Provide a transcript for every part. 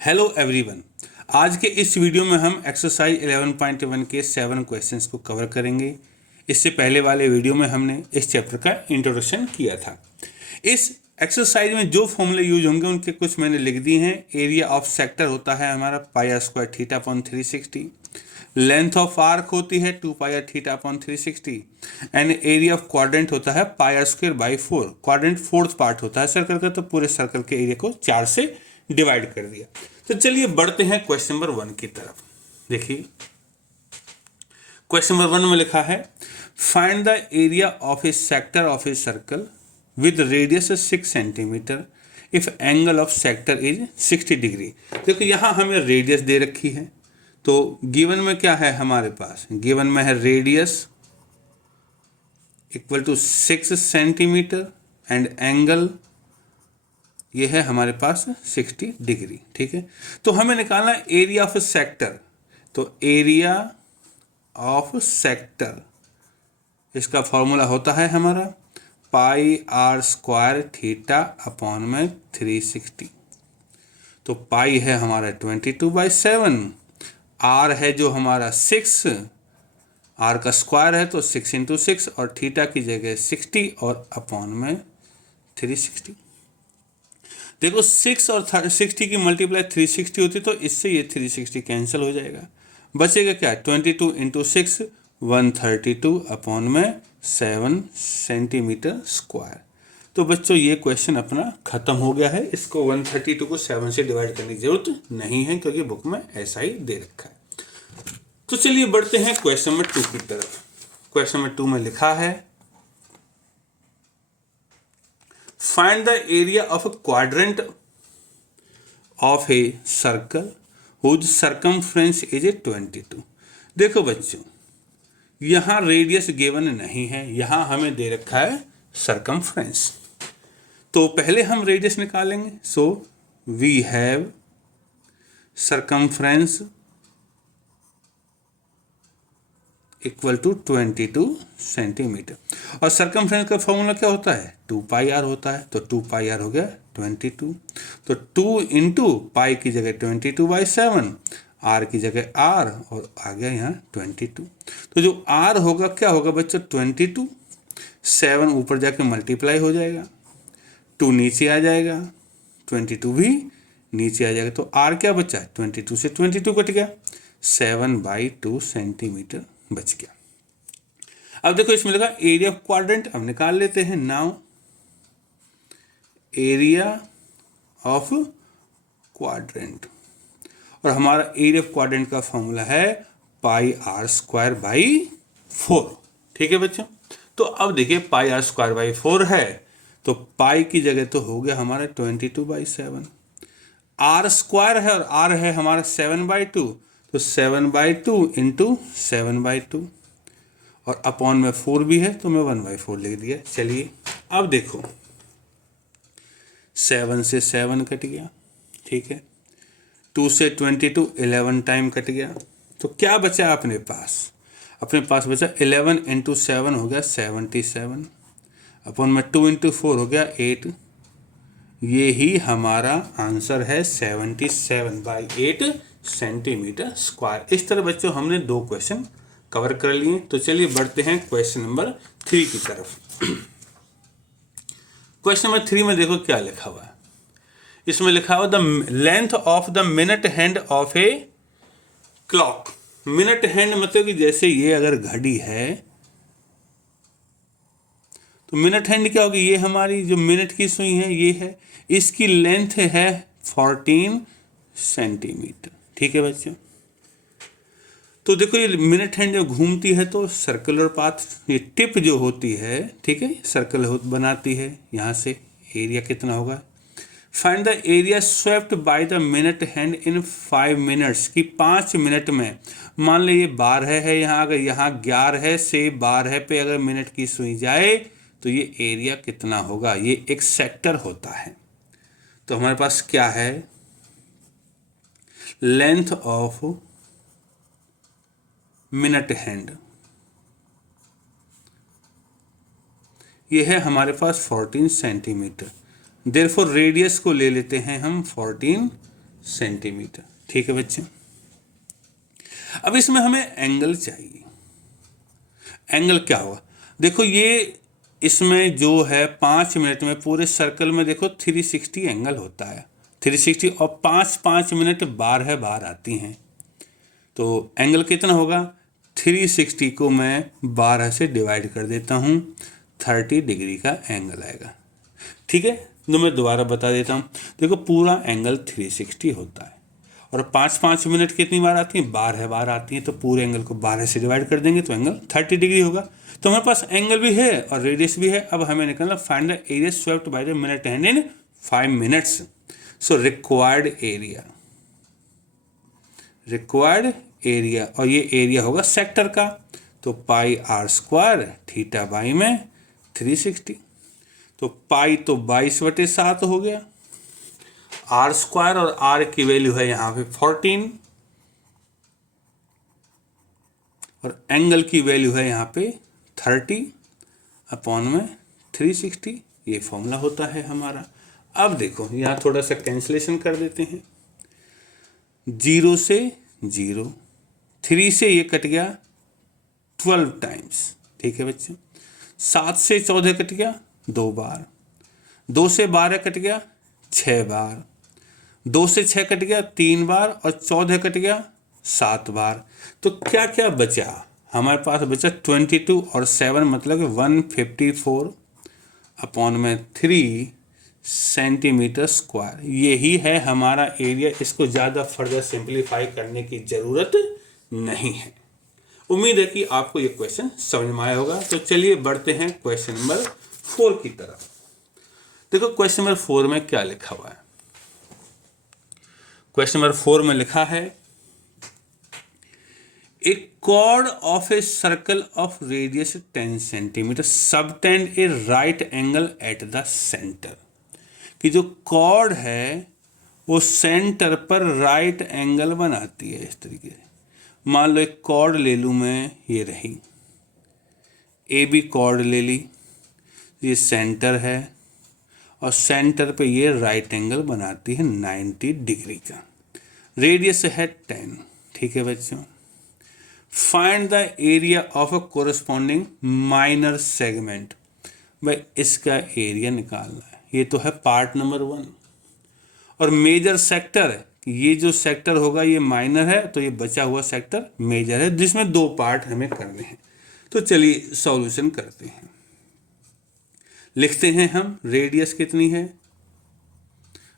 Hello everyone. आज के इस वीडियो में हम एक्सरसाइज 11.1 के 7 क्वेश्चंस को कवर करेंगे। इससे पहले वाले वीडियो में हमने इस चैप्टर का इंट्रोडक्शन किया था। इस एक्सरसाइज में जो फॉर्मूले यूज होंगे उनके कुछ मैंने लिख दिए हैं। एरिया ऑफ सेक्टर होता है हमारा pi are square theta upon 360। Length of arc होती है 2 pi R theta upon 360 and area of quadrant होता है pi are square by 4। Quadrant fourth part होता है सर्कल का, तो पूरे सर्कल के एरिया को 4 से डिवाइड कर दिया। तो चलिए बढ़ते हैं क्वेश्चन नंबर 1 की तरफ। देखिए क्वेश्चन नंबर 1 में लिखा है find the area of A sector of a circle with radius 6 centimetre if angle of sector is 60 degree. देखो यहाँ हमें रेडियस दे रखी है, तो गिवन में क्या है हमारे पास, गिवन में है radius equal to 6 centimetre and angle ये है हमारे पास 60 डिग्री। ठीक है, तो हमें निकालना एरिया ऑफ सेक्टर। तो एरिया ऑफ सेक्टर इसका फॉर्मूला होता है हमारा pi are square theta upon में 360। तो पाई है हमारा 22/7, आर है जो हमारा 6, आर का स्क्वायर है तो 6 × 6 और थीटा की जगह 60 और अपॉन में 360। देखो 6 और 60 की मल्टीप्लाई 360 होती तो इससे ये 360 कैंसिल हो जाएगा, बचेगा क्या 22 × 6 132 अपॉन में 7 सेंटीमीटर स्क्वायर। तो बच्चों ये क्वेश्चन अपना खत्म हो गया है। इसको 132 को 7 से डिवाइड करने की जरूरत नहीं है क्योंकि बुक में ऐसा ही दे रखा है। तो चलिए बढ़ते हैं क्वेश्चन नंबर 2 की तरफ। क्वेश्चन नंबर 2 में लिखा है find the area of a quadrant of a circle whose circumference is 22। देखो बच्चों यहाँ रेडियस गिवन नहीं है, यहाँ हमें दे रखा है सर्कमफ्रेंस। तो पहले हम रेडियस निकालेंगे। So we have circumference equal to 22 centimetre और सर्कमफ्रेंस का फॉर्मूला क्या होता है 2 पाई आर होता है। तो 2 पाई आर हो गया 22, तो 2 × पाई की जगह 22/7, आर की जगह आर और आ गया यहाँ 22। तो जो आर होगा क्या होगा बच्चों 22, 7 ऊपर जाके मल्टीप्लाई हो जाएगा, 2 नीचे आ जाएगा, 22 भी नीचे आ जाएगा। तो आर क्या बचा 22 से 22 कट गया, 7/2 सेंटीमीटर बच गया। अब देखो इसमें लगा एरिया ऑफ क्वाड्रेंट, अब निकाल लेते हैं। नाउ एरिया ऑफ क्वाड्रेंट और हमारा एरिया ऑफ क्वाड्रेंट का फॉर्मूला है पाई आर स्क्वायर बाई 4। ठीक है बच्चों, तो अब देखिए पाई आर स्क्वायर बाई 4 है तो पाई की जगह तो हो गया हमारा 22/7, आर स्क्वायर है और आर है हमारा 7/2, तो 7/2 × 7/2 और अपॉन में 4 भी है तो मैं 1/4 लिख दिया। चलिए अब देखो 7 से 7 कट गया, ठीक है, 2 से 22 11 टाइम कट गया, तो क्या बचा अपने पास बचा 11 × 7 हो गया 77 अपॉन में 2 × 4 हो गया 8। ये ही हमारा आंसर है 77/8 सेंटीमीटर स्क्वायर। इस तरह बच्चों हमने 2 क्वेश्चन कवर कर लिए। तो चलिए बढ़ते हैं क्वेश्चन नंबर 3 की तरफ। क्वेश्चन नंबर 3 में देखो क्या लिखा हुआ है। इसमें लिखा हुआ the length of the minute hand of a clock. Minute hand मतलब कि जैसे ये अगर घड़ी है तो मिनट हैंड क्या होगी, ये हमारी जो मिनट की सुई है ये है, इसकी लेंथ है 14 सेंटीमीटर। ठीक है बच्चों, तो देखो ये मिनट हैंड जब घूमती है तो सर्कुलर पाथ, ये टिप जो होती है, ठीक है, सर्कल बनाती है। यहाँ से एरिया कितना होगा, find the area swept by the minute hand in 5 minutes, कि 5 मिनट में, मान लो ये 12 है यहाँ, अगर यहाँ 11 से 12 पे अगर मिनट की सुई जाए तो ये एरिया कितना होगा। ये एक सेक्टर होता है। तो हमारे पास क्या है, लेंथ ऑफ मिनट हैंड, ये है हमारे पास 14 सेंटीमीटर। देयरफॉर रेडियस को ले लेते हैं हम 14 सेंटीमीटर। ठीक है बच्चे, अब इसमें हमें एंगल चाहिए। एंगल क्या होगा, देखो ये इसमें जो है 5 मिनट में पूरे सर्कल में देखो 360 एंगल होता है, 360, और 5-5 मिनट बार आती हैं, तो एंगल कितना होगा, 360 को मैं 12 से डिवाइड कर देता हूँ, 30 डिग्री का एंगल आएगा। ठीक है, तो मैं दोबारा बता देता हूँ, देखो पूरा एंगल 360 होता है और 5-5 मिनट कितनी बार आती है, 12 बार आती है, तो पूरे एंगल को 12 से डिवाइड कर देंगे तो एंगल 30 डिग्री होगा। तो हमारे पास एंगल भी है और रेडियस भी है। अब हमें निकालना find the area swept by the minute hand in 5 minutes. So required area, और ये एरिया होगा सेक्टर का, तो पाई आर स्क्वायर थीटा बाई में 360, तो पाई तो 22/7 हो गया, आर स्क्वायर, और आर की वैल्यू है यहाँ पे 14, और एंगल की वैल्यू है यहाँ पे 30 अपॉन में 360। ये फॉर्मूला होता है हमारा। अब देखो यहाँ थोड़ा सा कैंसिलेशन कर देते हैं, 0 से 0, 3 से ये कट गया 12 टाइम्स। ठीक है बच्चे, 7 से 14 कट गया 2 बार, 2 से 12 कट गया 6 बार, 2 से 6 कट गया 3 बार, और 14 कट गया 7 बार। तो क्या क्या बचा, हमारे पास बचा 22 और 7 मतलब 154 अपॉन में 3 सेंटीमीटर स्क्वायर। यही है हमारा एरिया। इसको ज़्यादा फर्दर सिंप्लीफाई करने की ज़रूरत नहीं है। उम्मीद है कि आपको ये क्वेश्चन समझ में आया होगा। तो चलिए बढ़ते हैं क्वेश्चन नंबर 4 की तरफ। देखो क्वेश्चन नंबर 4 में क्या लिखा हुआ है। क्वेश्चन नंबर 4 में लिखा है, ए chord of a circle of radius 10 cm subtend a right angle at the center। कि जो कॉर्ड है वो सेंटर पर राइट एंगल बनाती है। इस तरीके से मान लो एक कॉर्ड ले लूँ मैं, ये रही ए बी कॉर्ड ले ली, ये सेंटर है और सेंटर पे ये राइट एंगल बनाती है 90 डिग्री का, रेडियस है 10। ठीक है बच्चों, find the area of a corresponding minor segment. भाई इसका एरिया निकालना है। ये तो है पार्ट नंबर 1, और मेजर सेक्टर है, ये जो सेक्टर होगा ये माइनर है, तो ये बचा हुआ सेक्टर मेजर है, जिसमें 2 पार्ट हमें करने हैं। तो चलिए सॉल्यूशन करते हैं। लिखते हैं हम, रेडियस कितनी है,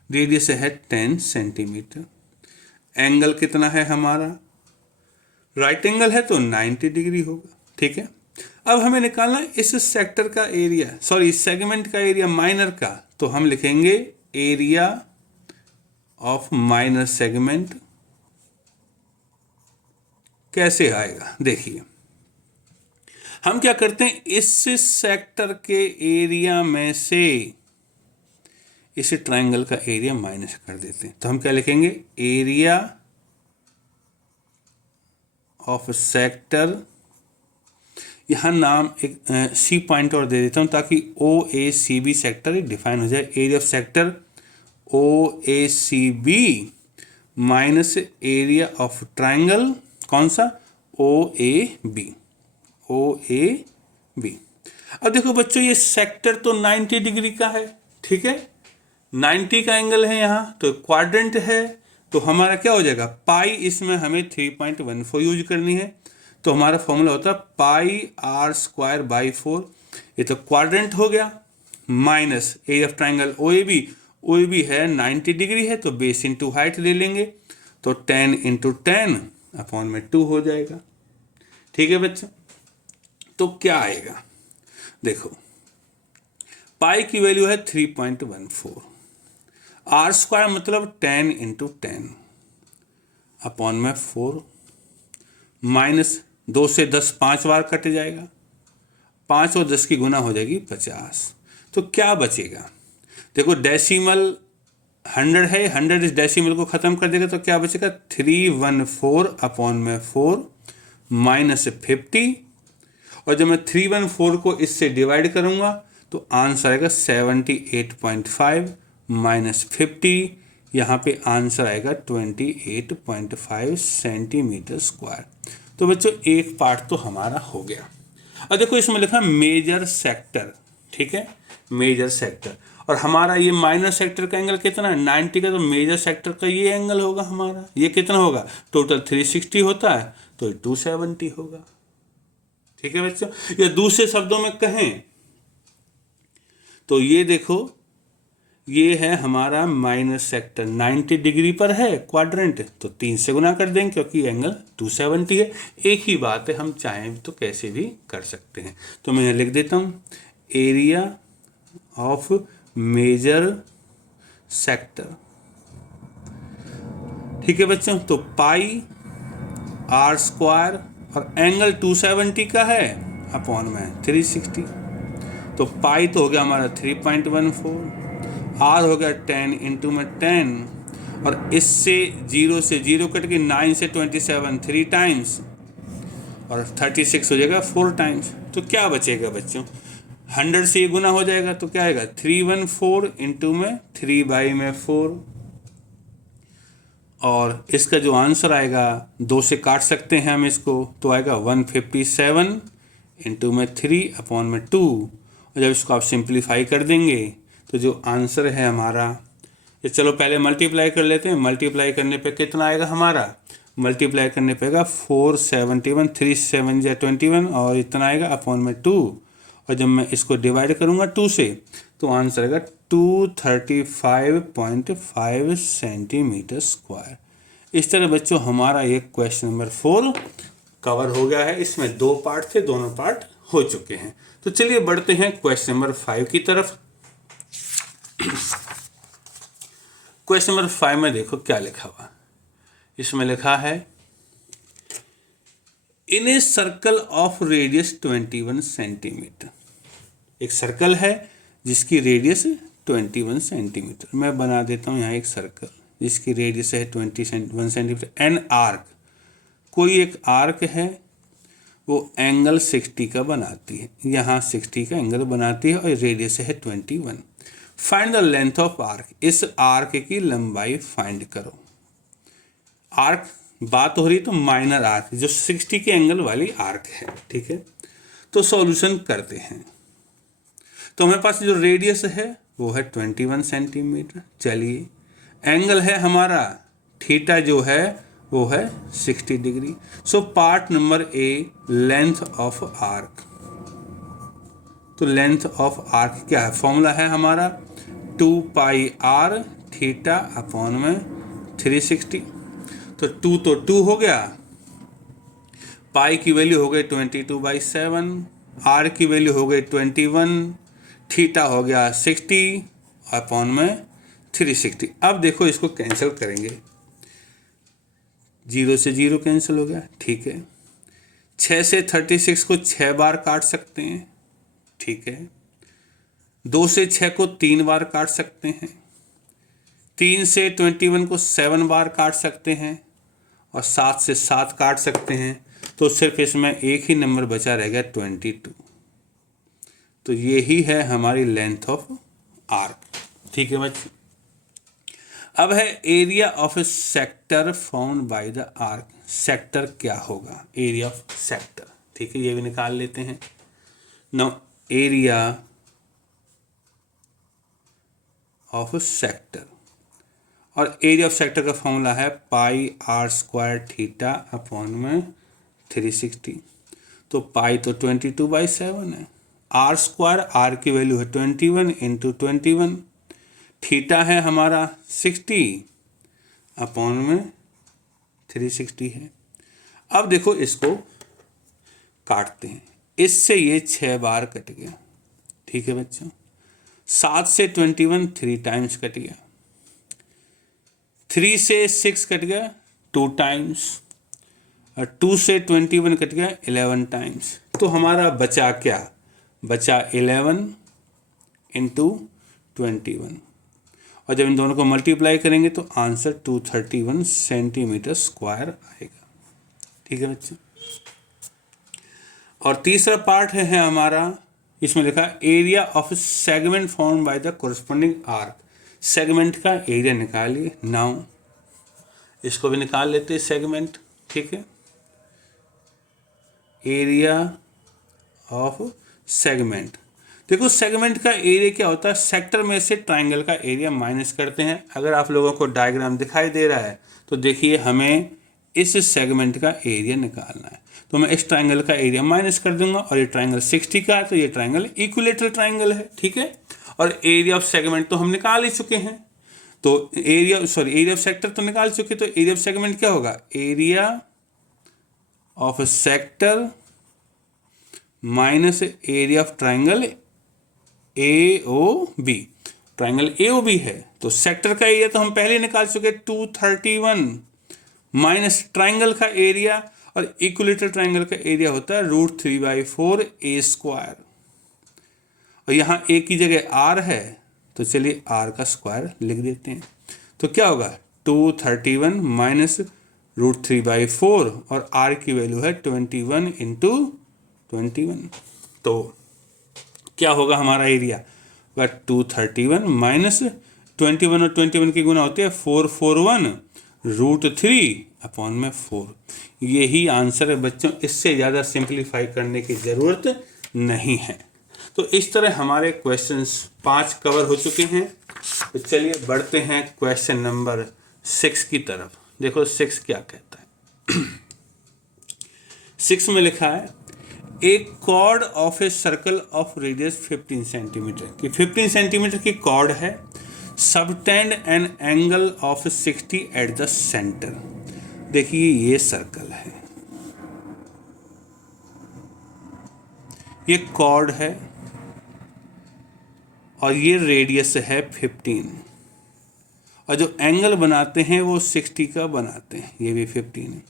रेडियस है 10 सेंटीमीटर, एंगल कितना है हमारा, राइट एंगल है तो 90 डिग्री होगा। ठीक है, अब हमें निकालना इस सेक्टर का एरिया, सॉरी इस सेगमेंट का एरिया माइनर का, तो हम लिखेंगे एरिया ऑफ माइनर सेगमेंट। कैसे आएगा देखिए, हम क्या करते हैं, इस सेक्टर के एरिया में से इस ट्रायंगल का एरिया माइनस कर देते हैं। तो हम क्या लिखेंगे, एरिया ऑफ सेक्टर, यहाँ नाम एक सी पॉइंट और दे देता हूँ ताकि OACB सेक्टर डिफाइन हो जाए। Area of sector OACB minus area of triangle, कौन सा, OAB। अब देखो बच्चों, ये सेक्टर तो 90 डिग्री का है। ठीक है, 90 का एंगल है यहाँ, तो क्वाड्रेंट है, तो हमारा क्या हो जाएगा, पाई, इसमें हमें 3.14 यूज करनी है, तो हमारा फॉर्मूला होता है पाई आर स्क्वायर बाई 4। ये तो क्वाड्रेंट हो गया, minus area of triangle OAB है 90 डिग्री है, तो बेस इंटू हाइट ले लेंगे, तो 10 इंटू 10 अपॉन में 2 हो जाएगा। ठीक है बच्चों, तो क्या आएगा, देखो पाई की वैल्यू है 3.14, आर स्क्वायर मतलब 10 इंटू 10 अपॉन में 4, माइनस 2 से 10 5 बार कट जाएगा, 5 और 10 की गुना हो जाएगी 50। तो क्या बचेगा, देखो डेसिमल 100 है, 100 इस डेसिमल को ख़त्म कर देगा, तो क्या बचेगा 314 अपॉन में 4 माइनस 50, और जब मैं 314 को इससे डिवाइड करूँगा तो आंसर आएगा 78.5 माइनस 50, यहाँ पे आंसर आएगा 28.5 सेंटीमीटर स्क्वायर। तो बच्चों एक पार्ट तो हमारा हो गया। और देखो इसमें लिखा मेजर सेक्टर, ठीक है, मेजर सेक्टर, और हमारा ये माइनर सेक्टर का एंगल कितना है 90 का, तो मेजर सेक्टर का ये एंगल होगा हमारा, ये कितना होगा, टोटल 360 होता है तो 270 होगा। ठीक है बच्चों, या दूसरे शब्दों में कहें तो ये देखो ये है हमारा माइनर सेक्टर, 90 डिग्री पर है क्वाड्रेंट, तो 3 से गुना कर देंगे क्योंकि एंगल 270 है। एक ही बात है, हम चाहें तो कैसे भी कर सकते हैं। तो मैं यहाँ लिख देता हूँ एरिया ऑफ मेजर सेक्टर। ठीक है बच्चों, तो पाई आर स्क्वायर और एंगल 270 का है अपॉन में 360, तो पाई तो हो गया हमारा 3.14, आर हो गया 10 इंटू में 10, और इससे 0 से 0 कट के 9 से 27 3 टाइम्स, और 36 हो जाएगा 4 टाइम्स। तो क्या बचेगा बच्चों, 100 से ये गुना हो जाएगा तो क्या आएगा 314 इंटू में 3/4, और इसका जो आंसर आएगा 2 से काट सकते हैं हम इसको, तो आएगा 157 इंटू में 3/2, और जब इसको आप सिंप्लीफाई कर देंगे तो जो आंसर है हमारा, ये चलो पहले मल्टीप्लाई कर लेते हैं, मल्टीप्लाई करने पे कितना आएगा हमारा, मल्टीप्लाई करने पे आएगा 471, 3 7 या 21, और इतना आएगा अपॉन में 2, और जब मैं इसको डिवाइड करूँगा 2 से तो आंसर आएगा 235.5 सेंटीमीटर स्क्वायर। इस तरह बच्चों हमारा ये क्वेश्चन नंबर 4 कवर हो गया है। इसमें 2 पार्ट थे, दोनों पार्ट हो चुके हैं। तो चलिए बढ़ते हैं क्वेश्चन नंबर 5 की तरफ। क्वेश्चन नंबर 5 में देखो क्या लिखा हुआ, इसमें लिखा है in a circle of radius 21 centimetre. एक सर्कल है जिसकी रेडियस 21 सेंटीमीटर। मैं बना देता हूं यहाँ एक सर्कल जिसकी रेडियस है 21 सेंटीमीटर। एन आर्क, कोई एक आर्क है वो एंगल 60 का बनाती है, यहाँ 60 का एंगल बनाती है और रेडियस है 21। Find the length of arc, इस आर्क की लंबाई फाइंड करो। आर्क बात हो रही तो माइनर आर्क जो 60 के एंगल वाली आर्क है, ठीक है। तो सॉल्यूशन करते हैं। तो हमारे पास जो रेडियस है वो है 21 सेंटीमीटर। चलिए एंगल है हमारा थीटा जो है वो है 60 degree. So part number A, length of arc. तो लेंथ ऑफ आर्क क्या है, फॉर्मूला है हमारा 2 पाई आर थीटा अपॉन में 360। तो 2 तो 2 हो गया, पाई की वैल्यू हो गई 22/7, आर की वैल्यू हो गई 21, थीटा हो गया 60 अपॉन में 360। अब देखो इसको कैंसिल करेंगे, 0 से 0 कैंसिल हो गया, ठीक है। 6 से 36 को 6 बार काट सकते हैं, ठीक है। 2 से 6 को 3 बार काट सकते हैं। 3 से 21 को 7 बार काट सकते हैं, और 7 से 7 काट सकते हैं। तो सिर्फ इसमें एक ही नंबर बचा रह गया 22। तो ये ही है हमारी लेंथ ऑफ आर्क, ठीक है बच्चे। अब है area of A sector found by the arc. Sector क्या होगा, एरिया ऑफ सेक्टर, ठीक है, ये भी निकाल लेते हैं। नाउ एरिया ऑफ सेक्टर, और एरिया ऑफ सेक्टर का फॉर्मूला है pi are square theta upon में 360। तो पाई तो 22/7 है, आर स्क्वायर, आर की वैल्यू है 21 इंटू 21, थीटा है हमारा 60 अपॉन में 360 है। अब देखो इसको काटते हैं, इससे ये 6 बार कट गया, ठीक है बच्चों। 7 से 21 3 टाइम्स कट गया, 3 से 6 कट गया 2 टाइम्स, और 2 से 21 कट गया 11 टाइम्स। तो हमारा बचा क्या, बचा 11 इंटू 21, और जब इन दोनों को मल्टीप्लाई करेंगे तो आंसर 231 सेंटीमीटर स्क्वायर आएगा, ठीक है बच्चे। और तीसरा पार्ट है हमारा, इसमें लिखा area of segment form by the corresponding arc. Segment का एरिया निकालिए। नाउ इसको भी निकाल लेते हैं सेगमेंट, ठीक है। एरिया ऑफ सेगमेंट, देखो सेगमेंट का एरिया क्या होता है, सेक्टर में से ट्राइंगल का एरिया माइनस करते हैं। अगर आप लोगों को डायग्राम दिखाई दे रहा है तो देखिए हमें इस सेगमेंट का एरिया निकालना है, तो मैं इस ट्राइंगल का एरिया माइनस कर दूंगा और ये ट्राइंगल 60 का है, तो ये ट्राइंगल इक्विलेटरल ट्राइंगल है, ठीक है। और एरिया ऑफ सेगमेंट तो हम निकाल ही चुके हैं, तो एरिया ऑफ सेक्टर तो निकाल चुके, तो एरिया ऑफ सेगमेंट क्या होगा, area of sector minus area of triangle AOB। Triangle AOB है तो सेक्टर का एरिया तो हम पहले निकाल चुके 231 माइनस ट्राइंगल का एरिया, और इक्विलेटरल ट्राइंगल का एरिया होता है √3/4 A²। और यहाँ A की जगह R है तो चलिए R का स्क्वायर लिख देते हैं। तो क्या होगा 231 माइनस √3/4 और R की वैल्यू है 21 × 21, तो क्या होगा हमारा एरिया, 231 माइनस 21 और 21 की गुना होते हैं 441 √3/4। यही आंसर है बच्चों, इससे ज़्यादा सिंप्लीफाई करने की ज़रूरत नहीं है। तो इस तरह हमारे क्वेश्चंस 5 कवर हो चुके हैं। तो चलिए बढ़ते हैं क्वेश्चन नंबर 6 की तरफ। देखो 6 क्या कहता है। 6 में लिखा है एक chord of a circle of radius 15 centimetre की 15 सेंटीमीटर की कॉर्ड है, subtend an angle of 60 at the centre. देखिए ये सर्कल है, ये कॉर्ड है और ये रेडियस है 15, और जो एंगल बनाते हैं वो 60 का बनाते हैं, ये भी 15 है।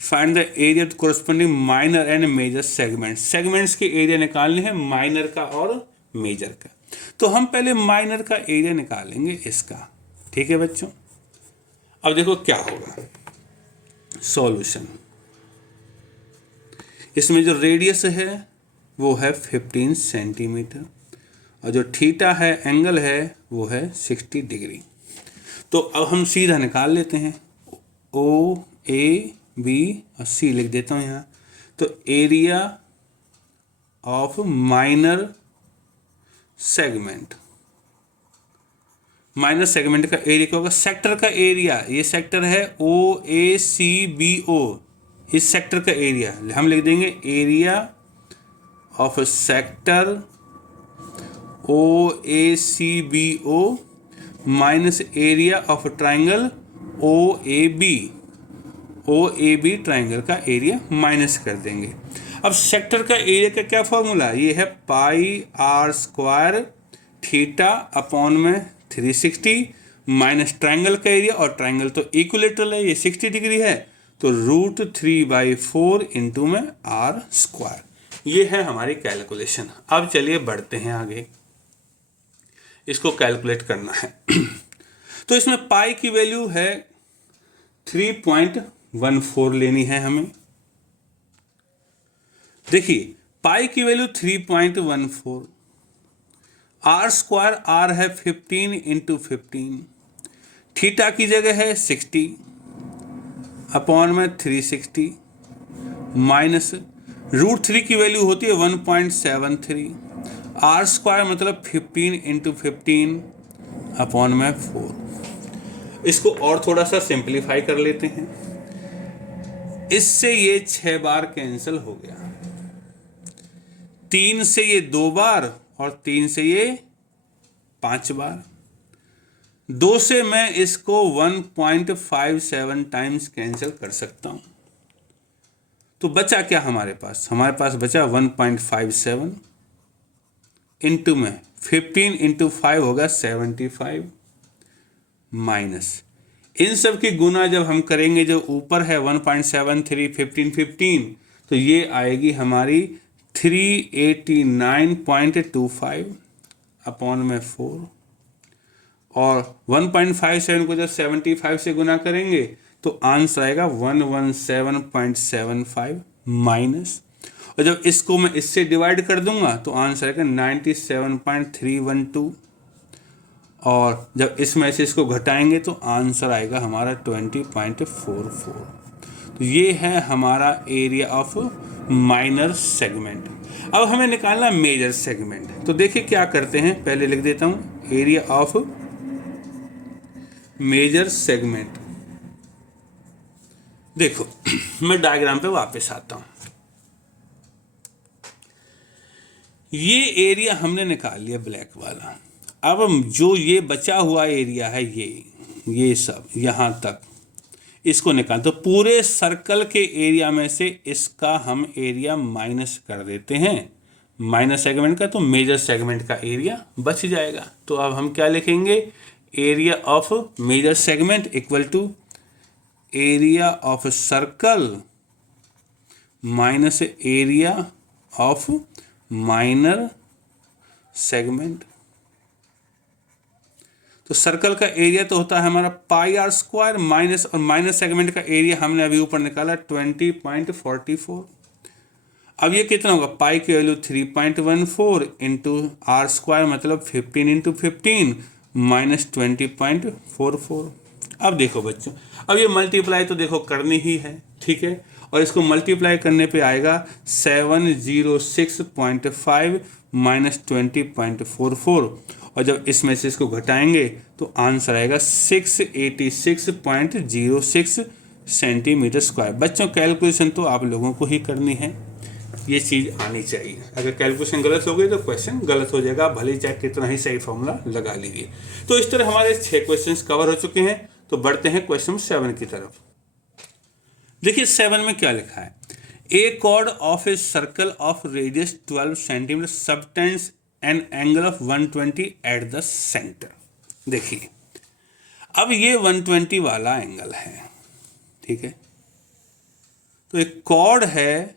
Find the area corresponding minor and major segment. Segments के एरिया निकालने हैं माइनर का और मेजर का। तो हम पहले माइनर का एरिया निकालेंगे इसका, ठीक है बच्चों। अब देखो क्या होगा सॉल्यूशन। इसमें जो रेडियस है वो है 15 सेंटीमीटर और जो थीटा है एंगल है वो है 60 डिग्री। तो अब हम सीधा निकाल लेते हैं, OAB और C लिख देता हूँ यहाँ। तो area of minor segment, minor segment का एरिया क्या होगा, सेक्टर का एरिया, ये सेक्टर है OACBO, इस सेक्टर का एरिया हम लिख देंगे area of sector OACBO minus area of triangle OAB triangle का एरिया माइनस कर देंगे। अब सेक्टर का एरिया का क्या फॉर्मूला, ये है πr² थीटा अपॉन में 360 माइनस ट्राइंगल का एरिया, और ट्राइंगल तो इक्विलेटरल है, ये 60 डिग्री है, तो √3/4 इंटू में r²। ये है हमारी कैलकुलेशन। अब चलिए बढ़ते हैं आगे, इसको कैलकुलेट करना है। तो इसमें पाई की वैल्यू है 3.14 लेनी है हमें। देखिए पाई की वैल्यू 3.14, r² r है 15 × 15, थीटा की जगह है 60 अपॉन में 360 माइनस √3 की वैल्यू होती है 1.73, r² मतलब 15 × 15 अपॉन में 4। इसको और थोड़ा सा सिंप्लीफाई कर लेते हैं, इससे ये 6 बार कैंसिल हो गया, 3 से ये 2 बार और 3 से ये 5 बार, 2 से मैं इसको 1.57 टाइम्स कैंसिल कर सकता हूं। तो बचा क्या हमारे पास, हमारे पास बचा 1.57 इंटू में 15 × 5 होगा 75 माइनस इन सब की गुना जब हम करेंगे, जो ऊपर है 1.73 15 15, तो ये आएगी हमारी 389.25 अपॉन में 4, और 1.57 को जब 75 से गुना करेंगे तो आंसर आएगा 117.75 माइनस, और जब इसको मैं इससे डिवाइड कर दूंगा तो आंसर आएगा 97.312, और जब इसमें से इसको घटाएंगे तो आंसर आएगा हमारा 20.44। तो ये है हमारा एरिया ऑफ माइनर सेगमेंट। अब हमें निकालना मेजर सेगमेंट। तो देखिए क्या करते हैं, पहले लिख देता हूँ एरिया ऑफ मेजर सेगमेंट। देखो मैं डायग्राम पे वापस आता हूँ। ये एरिया हमने निकाल लिया ब्लैक वाला। अब जो ये बचा हुआ एरिया है ये सब यहाँ तक इसको निकाल, तो पूरे सर्कल के एरिया में से इसका हम एरिया माइनस कर देते हैं, माइनर सेगमेंट का, तो मेजर सेगमेंट का एरिया बच जाएगा। तो अब हम क्या लिखेंगे, area of major segment equal to area of circle minus area of minor segment. तो सर्कल का एरिया तो होता है हमारा पाई आर स्क्वायर माइनस, और माइनस सेगमेंट का एरिया हमने अभी ऊपर निकाला 20.44। अब ये कितना होगा, पाई की वैल्यू 3.14 इंटू आर स्क्वायर मतलब 15 इंटू 15 माइनस 20.44। अब देखो बच्चों, अब ये मल्टीप्लाई तो देखो करनी ही है, ठीक है, और इसको मल्टीप्लाई करने पे आएगा 706.5 माइनस 20.44, और जब इसमें से इसको घटाएंगे तो आंसर आएगा 686.06 सेंटीमीटर स्क्वायर। बच्चों कैलकुलेशन तो आप लोगों को ही करनी है, ये चीज़ आनी चाहिए। अगर कैलकुलेशन गलत हो गई तो क्वेश्चन गलत हो जाएगा, भले चाहे कितना ही सही फॉर्मूला लगा लीजिए। तो इस तरह हमारे 6 क्वेश्चंस कवर हो चुके हैं। तो बढ़ते हैं क्वेश्चन 7 की तरफ। देखिए 7 में क्या लिखा है, a chord of a circle of radius 12 centimetre subtends an angle of 120 at the centre. देखिए अब ये 120 वाला एंगल है, ठीक है, तो एक कॉर्ड है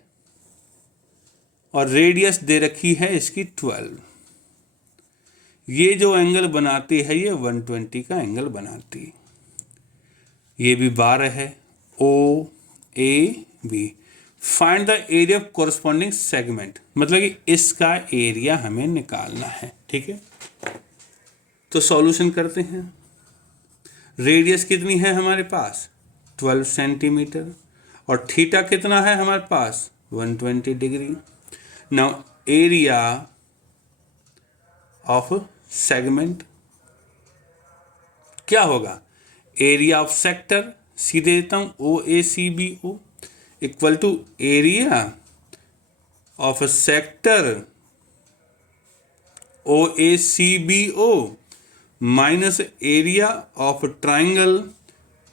और रेडियस दे रखी है इसकी 12। ये जो एंगल बनाती है ये 120 का एंगल बनाती है। ये भी 12 है, O A B. Find the area of corresponding segment, मतलब कि इसका एरिया हमें निकालना है, ठीक है। तो सॉल्यूशन करते हैं। रेडियस कितनी है हमारे पास 12 सेंटीमीटर, और थीटा कितना है हमारे पास 120 degree. Now area of segment क्या होगा, एरिया ऑफ सेक्टर सीधे देता हूं O A C B O equal to area of sector O A C B O minus area of triangle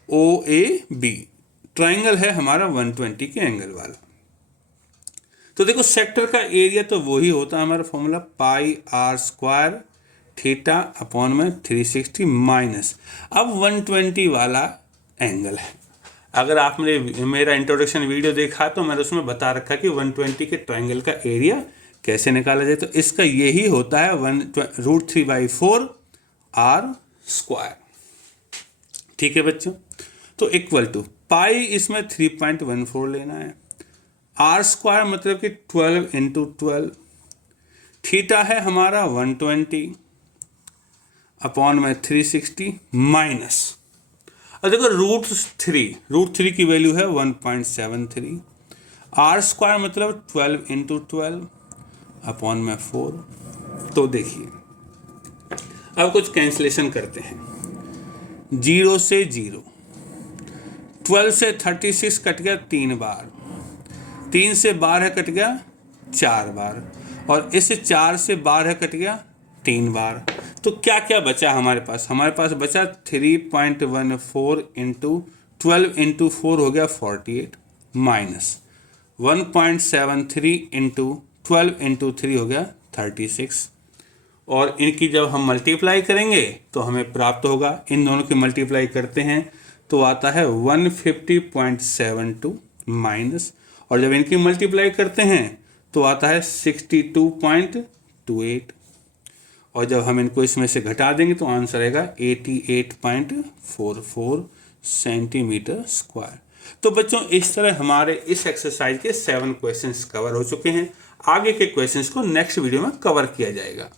O A B. Triangle है हमारा 120 के angle वाला। तो देखो सेक्टर का एरिया तो वही होता है हमारा formula pi are square theta upon में 360 माइनस, अब 120 वाला एंगल है। अगर आपने मेरा इंट्रोडक्शन वीडियो देखा तो मैंने उसमें बता रखा कि 120 के ट्रायंगल का एरिया कैसे निकाला जाए। तो इसका यही होता है √3/4 आर स्क्वायर, ठीक है बच्चों। तो इक्वल टू पाई इसमें 3.14 लेना है, आर स्क्वायर मतलब कि 12 इंटू 12, थीटा है हमारा 120 अपॉन में 360 माइनस, और देखो √3 की वैल्यू है 1.73, आर स्क्वायर मतलब 12 इंटू 12 अपॉन में 4। तो देखिए अब कुछ कैंसिलेशन करते हैं, 0 से 0, 12 से 36 कट गया 3 बार, 3 से 12 कट गया 4 बार, और इस 4 से 12 कट गया 3 बार। तो क्या क्या बचा हमारे पास, हमारे पास बचा 3.14 इंटू 12 इंटू 4 हो गया 48 माइनस 1.73 इंटू 12 इंटू 3 हो गया 36, और इनकी जब हम मल्टीप्लाई करेंगे तो हमें प्राप्त होगा, इन दोनों की मल्टीप्लाई करते हैं तो आता है 150.72 माइनस, और जब इनकी मल्टीप्लाई करते हैं तो आता है 62.28, और जब हम इनको इसमें से घटा देंगे तो आंसर आएगा 88.44 सेंटीमीटर स्क्वायर। तो बच्चों इस तरह हमारे इस एक्सरसाइज के 7 क्वेश्चंस कवर हो चुके हैं। आगे के क्वेश्चंस को नेक्स्ट वीडियो में कवर किया जाएगा।